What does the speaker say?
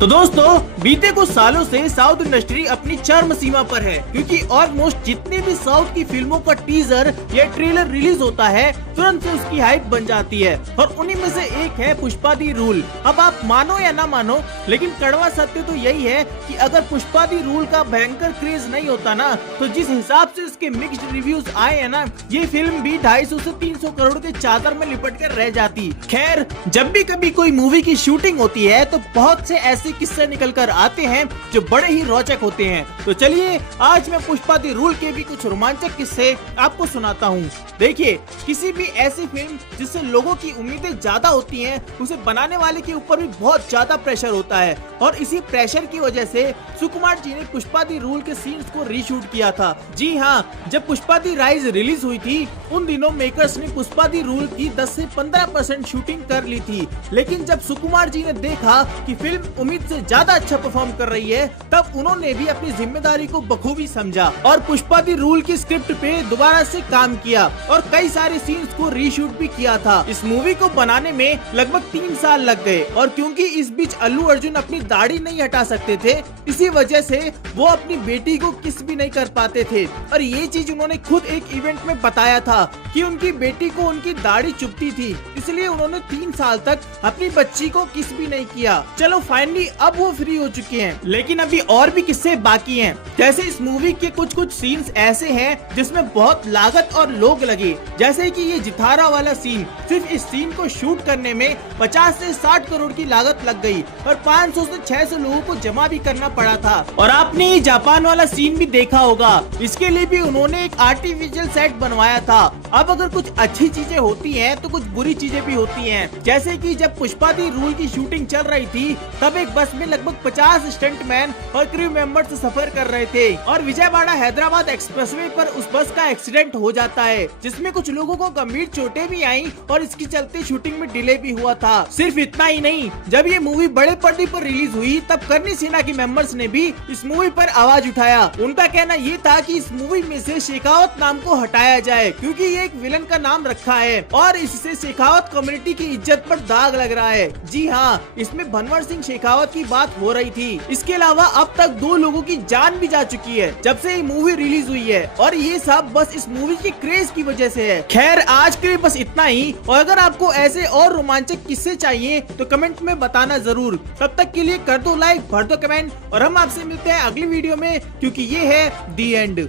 तो दोस्तों बीते कुछ सालों से साउथ इंडस्ट्री अपनी चरम सीमा पर है, क्योंकि ऑलमोस्ट जितनी भी साउथ की फिल्मों का टीजर या ट्रेलर रिलीज होता है तुरंत से उसकी हाइप बन जाती है। और उन्हीं में से एक है पुष्पा दी रूल। अब आप मानो या ना मानो, लेकिन कड़वा सत्य तो यही है कि अगर पुष्पा दी रूल का भयंकर क्रेज नहीं होता ना, तो जिस हिसाब से इसके मिक्स्ड रिव्यूज आए हैं ना, ये फिल्म भी 250 से 300 करोड़ के चादर में लिपट कर रह जाती। खैर, जब भी कभी कोई मूवी की शूटिंग होती है तो बहुत से ऐसे किस्से निकल कर आते हैं जो बड़े ही रोचक होते हैं। तो चलिए आज मैं पुष्पा दी रूल के भी कुछ रोमांचक किस्से आपको सुनाता हूँ। देखिए, किसी भी ऐसी फिल्म जिससे लोगों की उम्मीदें ज्यादा होती हैं, उसे बनाने वाले के ऊपर भी बहुत ज्यादा प्रेशर होता है। और इसी प्रेशर की वजह से सुकुमार जी ने पुष्पा दी रूल के सीन्स को रीशूट किया था। जी हाँ, जब पुष्पा दी राइज रिलीज हुई थी उन दिनों मेकर्स ने पुष्पा दी रूल की 10 से 15% शूटिंग कर ली थी। लेकिन जब सुकुमार जी ने देखा कि फिल्म उम्मीद से ज्यादा अच्छा परफॉर्म कर रही है, तब उन्होंने भी अपनी जिम्मेदारी को बखूबी समझा और पुष्पा दी रूल की स्क्रिप्ट पे दोबारा से काम किया और कई सारे सीन्स को रीशूट भी किया था। इस मूवी को बनाने में लगभग 3 साल लग गए, और क्योंकि इस बीच अल्लू अर्जुन अपनी दाढ़ी नहीं हटा सकते थे, इसी वजह से वो अपनी बेटी को किस भी नहीं कर पाते थे। और ये चीज उन्होंने खुद एक इवेंट में बताया था कि उनकी बेटी को उनकी दाढ़ी चुभती थी, इसलिए उन्होंने 3 साल तक अपनी बच्ची को किस भी नहीं किया। चलो फाइनली अब वो फ्री हो चुके हैं, लेकिन अभी और भी किस्से बाकी हैं। जैसे इस मूवी के कुछ सीन्स ऐसे हैं जिसमें बहुत लागत और लोग लगे, जैसे कि ये जितारा वाला सीन। सिर्फ इस सीन को शूट करने में 50 से 60 करोड़ की लागत लग गई और 500 से 600 लोगों को जमा भी करना पड़ा था। और आपने ये जापान वाला सीन भी देखा होगा, इसके लिए भी उन्होंने एक आर्टिफिशियल सेट बनवाया था। अब अगर कुछ अच्छी चीजें होती हैं तो कुछ बुरी चीजें भी होती हैं। जैसे कि जब पुष्पा दी रूल की शूटिंग चल रही थी, तब एक बस में लगभग 50 स्टंटमैन और क्रू मेंबर्स सफर कर रहे थे और विजयवाड़ा हैदराबाद एक्सप्रेसवे पर उस बस का एक्सीडेंट हो जाता है, जिसमें कुछ लोगों को गंभीर चोटें भी आई और इसके चलते शूटिंग में डिले भी हुआ था। सिर्फ इतना ही नहीं, जब ये मूवी बड़े पर्दे पर रिलीज हुई तब करनी सेना के मेंबर्स ने भी इस मूवी पर आवाज उठाया। उनका कहना ये था कि इस मूवी में से शेखावत नाम को हटाया जाए, क्योंकि ये एक विलन का नाम रखा है और इससे शेखावत कम्युनिटी की इज्जत पर दाग लग रहा है। जी हाँ, इसमें भनवर सिंह शेखावत की बात हो रही थी। इसके अलावा अब तक 2 लोगों की जान भी जा चुकी है जब से ये मूवी रिलीज हुई है, और ये सब बस इस मूवी के क्रेज की वजह से है। खैर, आज के लिए बस इतना ही, और अगर आपको ऐसे और रोमांचक किस्से चाहिए तो कमेंट में बताना जरूर। तब तक के लिए कर दो लाइक, भर दो कमेंट, और हम आपसे मिलते हैं अगली वीडियो में, क्योंकि ये है दी एंड।